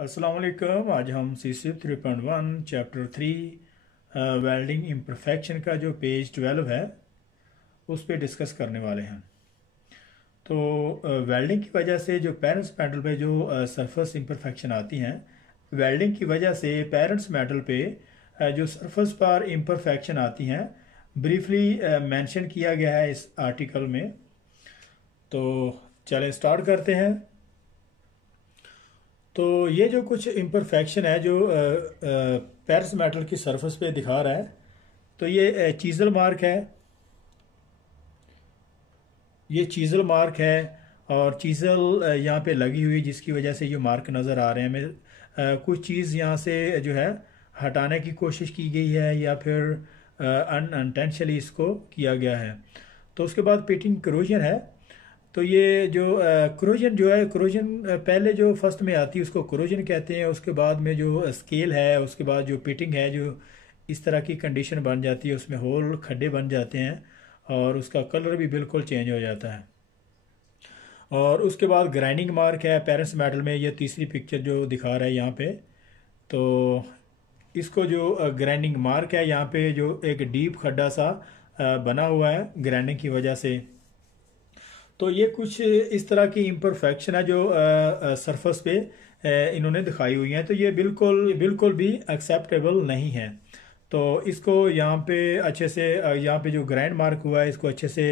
अस्सलाम वालेकुम। आज हम CC 3.1 चैप्टर 3 वेल्डिंग इम्परफेक्शन का जो पेज 12 है उस पर डिस्कस करने वाले हैं। तो वेल्डिंग की वजह से जो पेरेंट्स मेटल पे जो सरफेस इम्परफेक्शन आती हैं, वेल्डिंग की वजह से पेरेंट्स मेटल पे जो सरफेस पर इम्परफेक्शन आती हैं ब्रीफली मेंशन किया गया है इस आर्टिकल में। तो चलें स्टार्ट करते हैं। तो ये जो कुछ इम्परफेक्शन है जो पेरिस मेटल की सरफेस पे दिखा रहा है, तो ये चीज़ल मार्क है, ये चीज़ल मार्क है और चीज़ल यहाँ पे लगी हुई जिसकी वजह से ये मार्क नज़र आ रहे हैं। हमें कुछ चीज़ यहाँ से जो है हटाने की कोशिश की गई है या फिर अनइंटेंशनली इसको किया गया है। तो उसके बाद पिटिंग करोजन है। तो ये जो क्रोजन जो है, क्रोजन पहले जो फर्स्ट में आती है उसको क्रोजन कहते हैं। उसके बाद में जो स्केल है, उसके बाद जो पिटिंग है, जो इस तरह की कंडीशन बन जाती है, उसमें होल खड्डे बन जाते हैं और उसका कलर भी बिल्कुल चेंज हो जाता है। और उसके बाद ग्राइंडिंग मार्क है पेरेंट्स मेटल में, ये तीसरी पिक्चर जो दिखा रहा है यहाँ पे। तो इसको जो ग्राइंडिंग मार्क है यहाँ पे, जो एक डीप खड्डा सा बना हुआ है ग्राइंडिंग की वजह से। तो ये कुछ इस तरह की इम्परफेक्शन है जो सरफेस पे इन्होंने दिखाई हुई हैं। तो ये बिल्कुल बिल्कुल भी एक्सेप्टेबल नहीं है। तो इसको यहाँ पे अच्छे से यहाँ पे जो ग्राइंड मार्क हुआ है इसको अच्छे से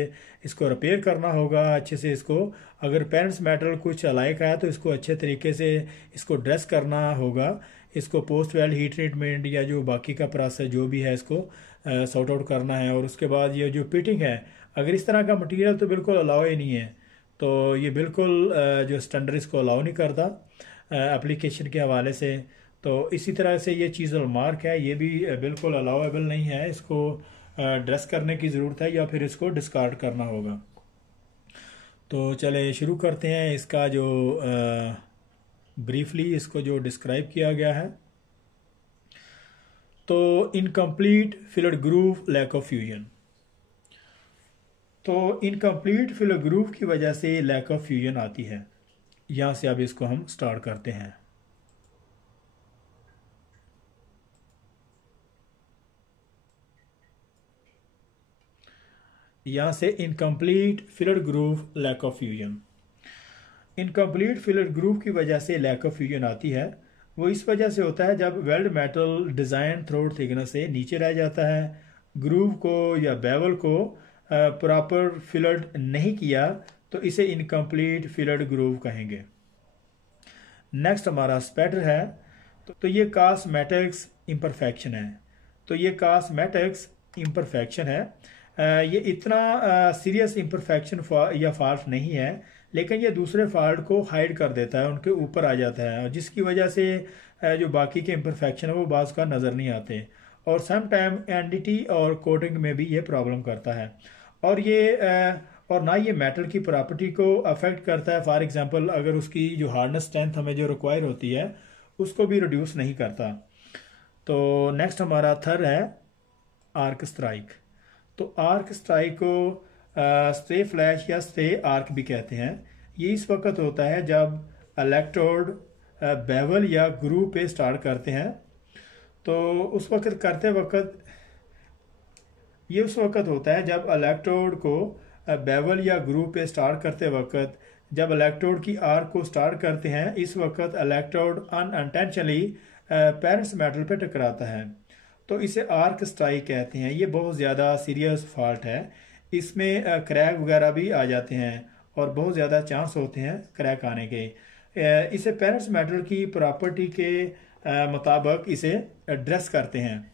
इसको रिपेयर करना होगा। अच्छे से इसको, अगर पेरेंट्स मेटल कुछ अलाइक है तो इसको अच्छे तरीके से इसको ड्रेस करना होगा। इसको पोस्ट वेल्ड हीट ट्रीटमेंट या जो बाकी का प्रोसेस जो भी है इसको सॉर्ट आउट करना है। और उसके बाद ये जो पिटिंग है, अगर इस तरह का मटेरियल तो बिल्कुल अलाउ ही नहीं है। तो ये बिल्कुल जो स्टैंडर्ड इसको अलाउ नहीं करता एप्लीकेशन के हवाले से। तो इसी तरह से ये चीज़ल मार्क है, ये भी बिल्कुल अलाउेबल नहीं है। इसको ड्रेस करने की ज़रूरत है या फिर इसको डिस्कार्ड करना होगा। तो चले शुरू करते हैं। इसका जो ब्रीफली इसको जो डिस्क्राइब किया गया है, तो incomplete filled groove, lack of fusion. तो इनकम्प्लीट फिलर ग्रूव की वजह से लैक ऑफ फ्यूजन आती है। यहाँ से अब इसको हम स्टार्ट करते हैं। यहाँ से incomplete filler groove, lack of fusion. Incomplete filler groove की वजह से लैक ऑफ फ्यूजन आती है। वो इस वजह से होता है जब weld metal design throat thickness से नीचे रह जाता है, ग्रूव को या बेवल को प्रॉपर फिलड नहीं किया, तो इसे इनकम्प्लीट फिलड ग्रूव कहेंगे। नेक्स्ट हमारा स्पैटर है। तो ये कॉस्मेटिक्स इम्परफेक्शन है। तो ये कॉस्मेटिक्स इम्परफेक्शन है। ये इतना सीरियस इम्परफेक्शन या फॉल्ट नहीं है, लेकिन ये दूसरे फॉल्ट को हाइड कर देता है, उनके ऊपर आ जाता है, और जिसकी वजह से जो बाकी के इम्परफेक्शन है वो बाज़ का नज़र नहीं आते। और सम टाइम एंडिटी और कोटिंग में भी ये प्रॉब्लम करता है। और और ना ये मेटल की प्रॉपर्टी को अफेक्ट करता है। फॉर एग्जांपल, अगर उसकी जो हार्डनेस स्ट्रेंथ हमें जो रिक्वायर होती है उसको भी रिड्यूस नहीं करता। तो नेक्स्ट हमारा थर्ड है आर्क स्ट्राइक। तो आर्क स्ट्राइक को स्टे फ्लैश या स्टे आर्क भी कहते हैं। ये इस वक्त होता है जब इलेक्ट्रोड बेवल या ग्रू पे स्टार्ट करते हैं। तो उस वक्त करते वक्त, ये उस वक्त होता है जब इलेक्ट्रोड को बेवल या ग्रू पे स्टार्ट करते वक्त, जब इलेक्ट्रोड की आर्क को स्टार्ट करते हैं, इस वक्त इलेक्ट्रोड अनइंटेंशनली पेरेंट्स मेटल पे टकराता है। तो इसे आर्क स्ट्राइक कहते हैं। ये बहुत ज़्यादा सीरियस फॉल्ट है। इसमें क्रैक वगैरह भी आ जाते हैं और बहुत ज़्यादा चांस होते हैं क्रैक आने के। इसे पेरेंट्स मेटल की प्रॉपर्टी के मुताबिक इसे ड्रेस करते हैं।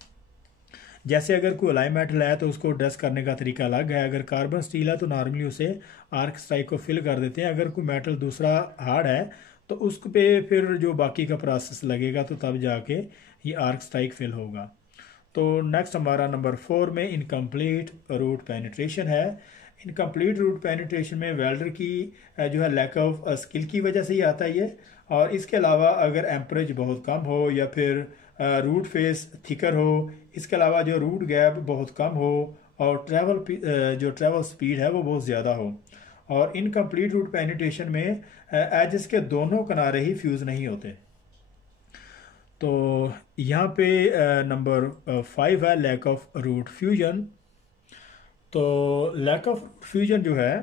जैसे अगर कोई अलाई मेटल है तो उसको ड्रेस करने का तरीका अलग है। अगर कार्बन स्टील है तो नॉर्मली उसे आर्क स्ट्राइक को फिल कर देते हैं। अगर कोई मेटल दूसरा हार्ड है तो उस पे फिर जो बाकी का प्रोसेस लगेगा, तो तब जाके ये आर्क स्ट्राइक फिल होगा। तो नेक्स्ट हमारा नंबर 4 में इनकम्प्लीट रूट पेनिट्रेशन है। इनकम्प्लीट रूट पेनिट्रेशन में वेल्डर की जो है लैक ऑफ स्किल की वजह से ही आता है ये। और इसके अलावा अगर एम्परेज बहुत कम हो या फिर रूट फेस थिकर हो, इसके अलावा जो रूट गैप बहुत कम हो और जो ट्रैवल स्पीड है वो बहुत ज़्यादा हो। और इनकम्प्लीट रूट पेनिट्रेशन में एजेस के दोनों किनारे ही फ्यूज़ नहीं होते। तो यहाँ पे नंबर 5 है लैक ऑफ रूट फ्यूजन। तो लैक ऑफ फ्यूजन जो है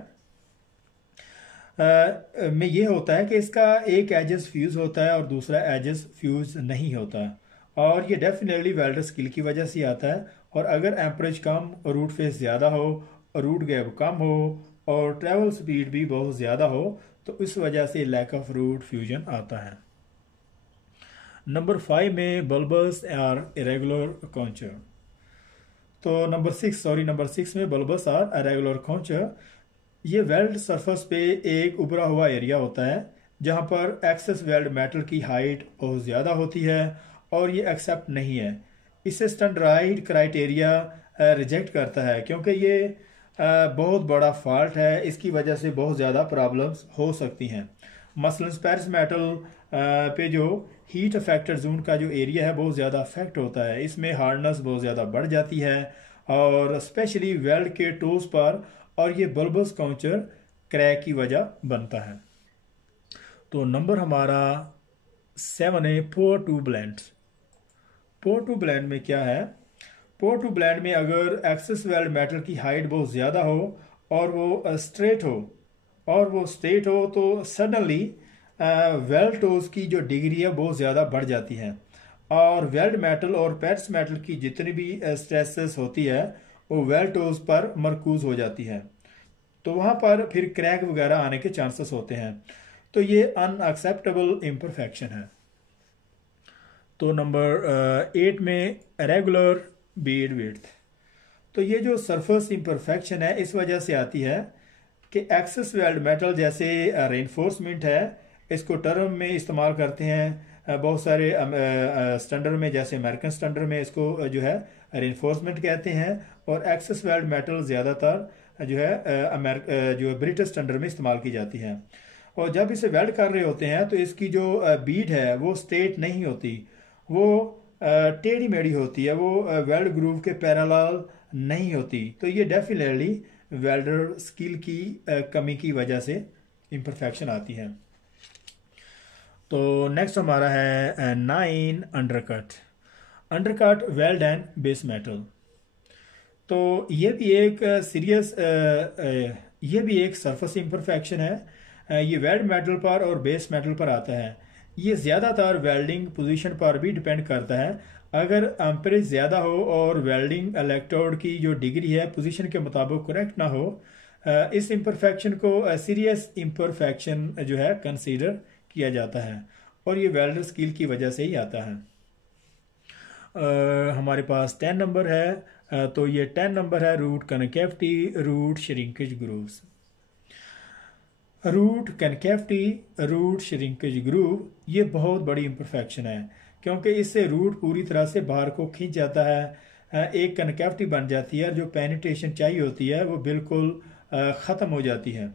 में ये होता है कि इसका एक एजेस फ्यूज़ होता है और दूसरा एजेस फ्यूज़ नहीं होता है, और ये डेफिनेटली वेल्डर स्किल की वजह से आता है। और अगर एम्परेज कम, रूट फेस ज़्यादा हो, रूट गैप कम हो और ट्रैवल स्पीड भी बहुत ज़्यादा हो, तो इस वजह से लैक ऑफ रूट फ्यूजन आता है। नंबर 5 में बल्बस आर इरेगुलर कॉन्चर। तो नंबर 6 में बल्बस आर इरेगुलर कॉन्चर। ये वेल्ड सरफेस पे एक उभरा हुआ एरिया होता है जहाँ पर एक्सेस वेल्ड मेटल की हाइट बहुत ज़्यादा होती है और ये एक्सेप्ट नहीं है। इसे स्टैंडर्ड क्राइटेरिया रिजेक्ट करता है क्योंकि ये बहुत बड़ा फॉल्ट है, इसकी वजह से बहुत ज़्यादा प्रॉब्लम्स हो सकती हैं। मसलन स्पेरिस मेटल पे जो हीट अफेक्टेड जोन का जो एरिया है बहुत ज़्यादा अफेक्ट होता है, इसमें हार्डनेस बहुत ज़्यादा बढ़ जाती है और स्पेशली वेल्ड के टोज पर, और ये बल्बस काउंचर क्रैक की वजह बनता है। तो नंबर हमारा 7 है pour to blend. Pour to blend में क्या है? पोर टू ब्लेंड में अगर एक्सेस वेल्ड मेटल की हाइट बहुत ज़्यादा हो और वो स्ट्रेट हो तो सडनली वेल्ड टोज की जो डिग्री है बहुत ज़्यादा बढ़ जाती है और वेल्ड मेटल और पैट्स मेटल की जितनी भी स्ट्रेसेस होती है वो वेल्ड टोज पर मरकूज हो जाती है, तो वहाँ पर फिर क्रैक वगैरह आने के चांसेस होते हैं। तो ये अनएक्सेप्टेबल इम्परफेक्शन है। तो नंबर 8 में रेगुलर बीड विड्थ। तो ये जो सरफेस इम्परफेक्शन है इस वजह से आती है कि एक्सेस वेल्ड मेटल जैसे रेनफोर्समेंट है, इसको टर्म में इस्तेमाल करते हैं बहुत सारे स्टैंडर्ड में, जैसे अमेरिकन स्टैंडर्ड में इसको जो है रेनफोर्समेंट कहते हैं, और एक्सेस वेल्ड मेटल ज़्यादातर जो है जो ब्रिटिश स्टैंडर्ड में इस्तेमाल की जाती है। और जब इसे वेल्ड कर रहे होते हैं तो इसकी जो बीड है वो स्ट्रेट नहीं होती, वो टेढ़ी मेढ़ी होती है, वो वेल्ड ग्रूव के पैरेलल नहीं होती। तो ये डेफिनेटली वेल्डर स्किल की कमी की वजह से इम्परफेक्शन आती है। तो नेक्स्ट हमारा है 9 undercut weld and base metal. तो ये भी एक सीरियस ये भी एक सरफेस इम्परफेक्शन है। ये वेल्ड मेटल पर और बेस मेटल पर आता है। ये ज़्यादातर वेल्डिंग पोजीशन पर भी डिपेंड करता है। अगर एम्परेज ज़्यादा हो और वेल्डिंग इलेक्ट्रोड की जो डिग्री है पोजीशन के मुताबिक करेक्ट ना हो, इस इम्परफेक्शन को सीरियस इम्परफेक्शन जो है कंसीडर किया जाता है और ये वेल्डर स्किल की वजह से ही आता है। हमारे पास 10 नंबर है। तो ये 10 नंबर है root concavity, root shrinkage grooves. Root concavity, root shrinkage groove ये बहुत बड़ी इम्परफेक्शन है क्योंकि इससे रूट पूरी तरह से बाहर को खींच जाता है, एक कनकेविटी बन जाती है, जो पेनिट्रेशन चाहिए होती है वो बिल्कुल ख़त्म हो जाती है।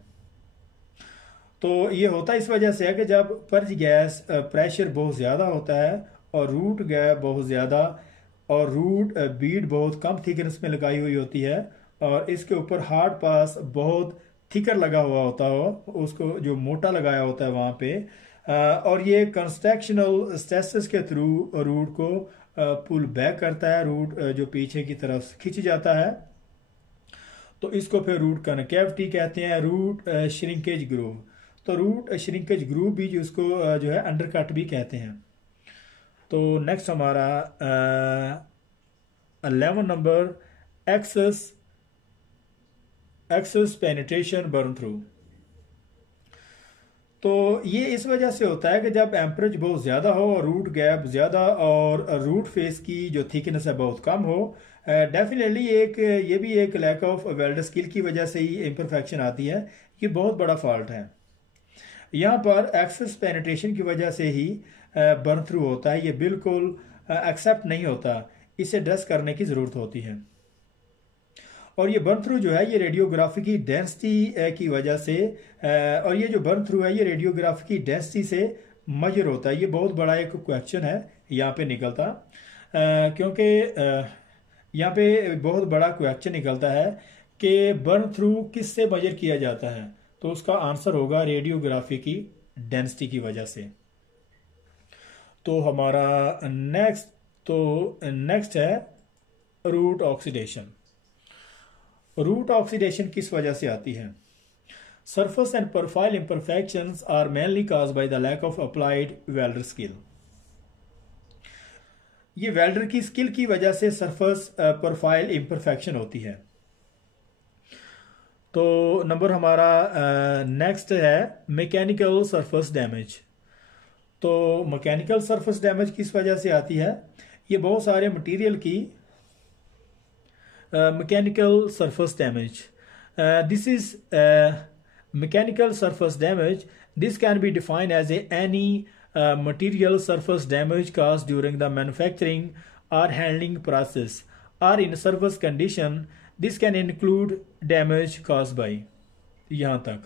तो ये होता इस वजह से है कि जब पर्ज गैस प्रेशर बहुत ज़्यादा होता है और रूट गैप बहुत ज़्यादा और रूट बीड बहुत कम थिकनेस में लगाई हुई होती है और इसके ऊपर हार्ड पास बहुत थिकर लगा हुआ होता हो, उसको जो मोटा लगाया होता है वहाँ पे, और ये कंस्ट्रक्शनल स्ट्रेसेस के थ्रू रूट को पुल बैक करता है, रूट जो पीछे की तरफ खिंच जाता है। तो इसको फिर रूट कनकेविटी कहते हैं, रूट श्रिंकेज ग्रूव। तो रूट श्रिंकेज ग्रूव भी जिसको जो है अंडरकट भी कहते हैं। तो नेक्स्ट हमारा 11 number excess penetration burn through. तो ये इस वजह से होता है कि जब एम्परेज बहुत ज़्यादा हो और रूट गैप ज़्यादा और रूट फेस की जो थिकनेस है बहुत कम हो, डेफिनेटली ये भी एक लैक ऑफ वेल्डर स्किल की वजह से ही इम्परफेक्शन आती है। ये बहुत बड़ा फॉल्ट है। यहाँ पर एक्सेस पेनिट्रेशन की वजह से ही बर्न थ्रू होता है, ये बिल्कुल एक्सेप्ट नहीं होता, इसे ड्रेस करने की ज़रूरत होती है। और ये बर्न थ्रू जो है ये रेडियोग्राफी की डेंसिटी की वजह से, और ये जो बर्न थ्रू है ये रेडियोग्राफी की डेंसिटी से मेजर होता है। ये बहुत बड़ा एक क्वेश्चन है यहाँ पे निकलता, क्योंकि यहाँ पे बहुत बड़ा क्वेश्चन निकलता है कि बर्न थ्रू किससे मेजर किया जाता है, तो उसका आंसर होगा रेडियोग्राफी की डेंसिटी की वजह से। तो हमारा नेक्स्ट है रूट ऑक्सीडेशन। रूट ऑक्सीडेशन किस वजह से आती है? Surface and profile imperfections are mainly caused by the lack of applied welder skill. ये वेल्डर की स्किल की वजह से सरफेस प्रोफाइल इम्परफेक्शन होती है। तो नंबर हमारा नेक्स्ट है मैकेनिकल सरफेस डैमेज। तो मैकेनिकल सरफेस डैमेज किस वजह से आती है? ये बहुत सारे मटेरियल की mechanical surface damage. This is mechanical surface damage. This can be defined as any material surface damage caused during the manufacturing or handling process or in surface condition. This can include damage caused by। यहाँ तक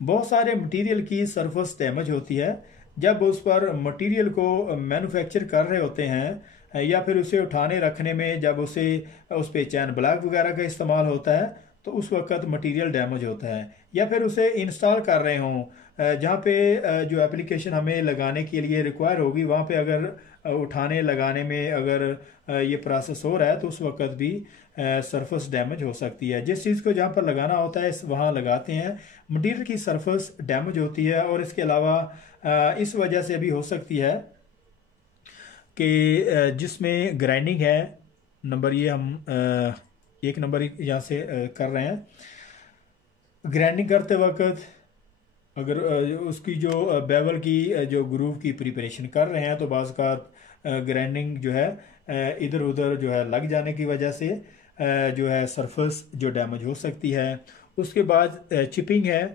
बहुत सारे material की surface damage होती है जब उस पर मटेरियल को मैन्युफैक्चर कर रहे होते हैं या फिर उसे उठाने रखने में जब उस पर चैन ब्लॉक वगैरह का इस्तेमाल होता है तो उस वक्त मटेरियल डैमेज होता है। या फिर उसे इंस्टॉल कर रहे हों जहाँ पे जो एप्लीकेशन हमें लगाने के लिए रिक्वायर होगी वहाँ पे अगर उठाने लगाने में अगर ये प्रोसेस हो रहा है तो उस वक्त भी सरफेस डैमेज हो सकती है। जिस चीज़ को जहाँ पर लगाना होता है वहाँ लगाते हैं, मटेरियल की सरफेस डैमेज होती है। और इसके अलावा इस वजह से भी हो सकती है कि जिसमें ग्राइंडिंग है, नंबर ये हम एक नंबर यहाँ से कर रहे हैं, ग्राइंडिंग करते वक्त अगर उसकी जो बेवल की जो ग्रूव की प्रिपरेशन कर रहे हैं तो बाज़ का ग्राइंडिंग जो है इधर उधर जो है लग जाने की वजह से जो है सरफेस जो डैमेज हो सकती है। उसके बाद चिपिंग है।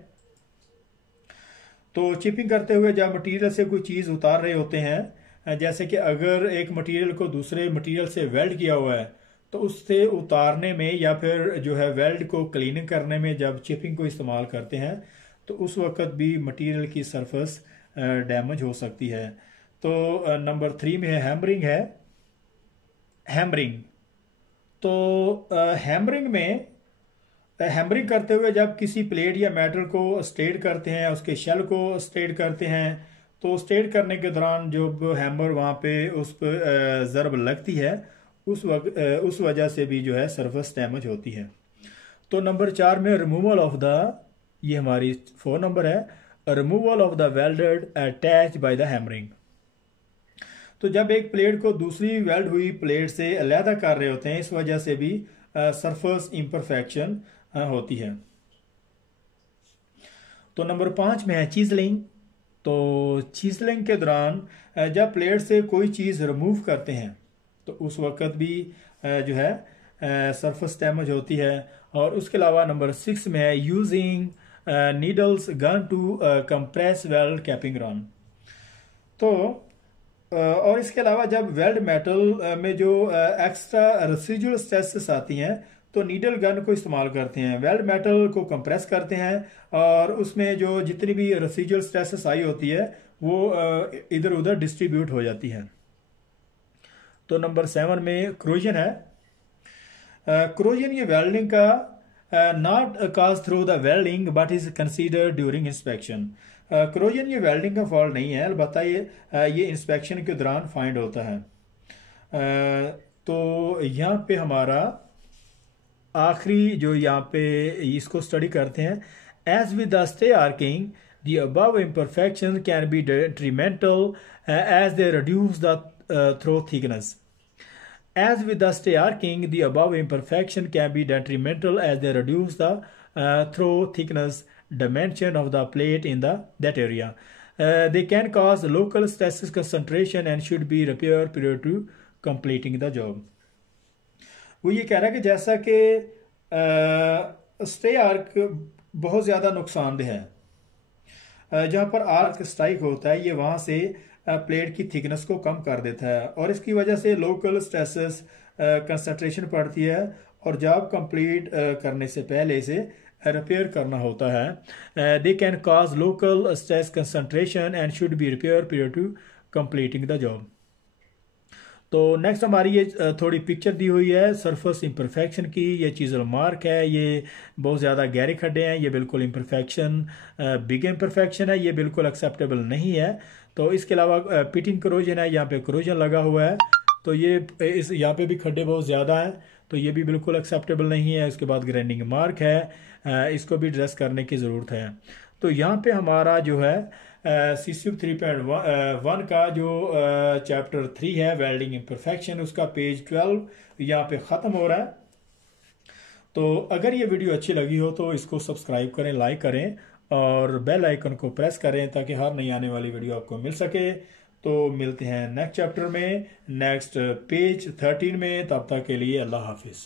तो चिपिंग करते हुए जब मटेरियल से कोई चीज़ उतार रहे होते हैं, जैसे कि अगर एक मटेरियल को दूसरे मटेरियल से वेल्ड किया हुआ है तो उससे उतारने में या फिर जो है वेल्ड को क्लीनिंग करने में जब चिपिंग को इस्तेमाल करते हैं तो उस वक्त भी मटेरियल की सरफेस डैमेज हो सकती है। तो नंबर 3 में है हैमरिंग है। हैमरिंग तो हैमरिंग में हैमरिंग करते हुए जब किसी प्लेट या मेटल को स्ट्रेट करते हैं, उसके शेल को स्ट्रेट करते हैं, तो स्ट्रेट करने के दौरान जब हैमर वहाँ पे उस पर ज़रब लगती है उस वजह से भी जो है सरफेस डैमेज होती है। तो नंबर 4 में रिमूवल ऑफ द, ये हमारी 4 नंबर है, removal of the welded attach by the hammering. तो जब एक प्लेट को दूसरी वेल्ड हुई प्लेट से अलहदा कर रहे होते हैं, इस वजह से भी सरफेस इम्परफेक्शन होती है। तो नंबर 5 में है चीजलिंग। तो चीजलिंग के दौरान जब प्लेट से कोई चीज़ रिमूव करते हैं तो उस वक्त भी जो है सरफेस डैमेज होती है। और उसके अलावा नंबर 6 में है using needles gun to compress weld capping run. तो और इसके अलावा जब वेल्ड मेटल में जो एक्स्ट्रा रेसिजुअल स्ट्रेसेस आती हैं तो नीडल गन को इस्तेमाल करते हैं, वेल्ड मेटल को कंप्रेस करते हैं और उसमें जो जितनी भी रेसिजुअल स्ट्रेसेस आई होती है वो इधर उधर डिस्ट्रीब्यूट हो जाती है। तो नंबर 7 में क्रोजन है। क्रोजन ये वेल्डिंग का not cause through the welding but is considered during inspection. Corrosion ये वेल्डिंग का फॉल्ट नहीं है, अलबत्ता ये इंस्पेक्शन के दौरान फाइंड होता है। तो यहाँ पे हमारा आखिरी जो यहाँ पे इसको स्टडी करते हैं, as with the stray arcing the above imperfections can be detrimental as they reduce the throw thickness. As with the stay arcing, the above imperfection can be detrimental as they reduce the throw thickness dimension of the plate in that area. They can cause local stress concentration and should be repaired prior to completing the job. वो ये कह रहा है कि जैसा कि stay arc बहुत ज़्यादा नुकसानदेह है, जहाँ पर आर्क स्ट्राइक होता है ये वहाँ से प्लेट की थिकनेस को कम कर देता है और इसकी वजह से लोकल स्ट्रेसेस कंसंट्रेशन पड़ती है और जॉब कंप्लीट करने से पहले इसे रिपेयर करना होता है। They can cause local stress concentration and should be repair period to completing the job. तो नेक्स्ट हमारी ये थोड़ी पिक्चर दी हुई है सरफेस इम्परफेक्शन की। ये चीज़ल मार्क है, ये बहुत ज़्यादा गहरे खड्डे हैं, ये बिल्कुल इम्परफेक्शन बिग इम्परफेक्शन है, ये बिल्कुल एक्सेप्टेबल नहीं है। तो इसके अलावा पिटिंग करोजन है, यहाँ पे करोजन लगा हुआ है, तो ये इस यहाँ पे भी खड्डे बहुत ज़्यादा हैं, तो ये भी बिल्कुल एक्सेप्टेबल नहीं है। उसके बाद ग्राइंडिंग मार्क है, इसको भी ड्रेस करने की ज़रूरत है। तो यहाँ पे हमारा जो है CCF 3.1 का जो चैप्टर 3 है वेल्डिंग इम्परफेक्शन, उसका पेज 12 यहाँ पे ख़त्म हो रहा है। तो अगर ये वीडियो अच्छी लगी हो तो इसको सब्सक्राइब करें, लाइक करें और बेल आइकन को प्रेस करें ताकि हर नई आने वाली वीडियो आपको मिल सके। तो मिलते हैं नेक्स्ट चैप्टर में, नेक्स्ट पेज 13 में। तब तक के लिए अल्लाह हाफिज़।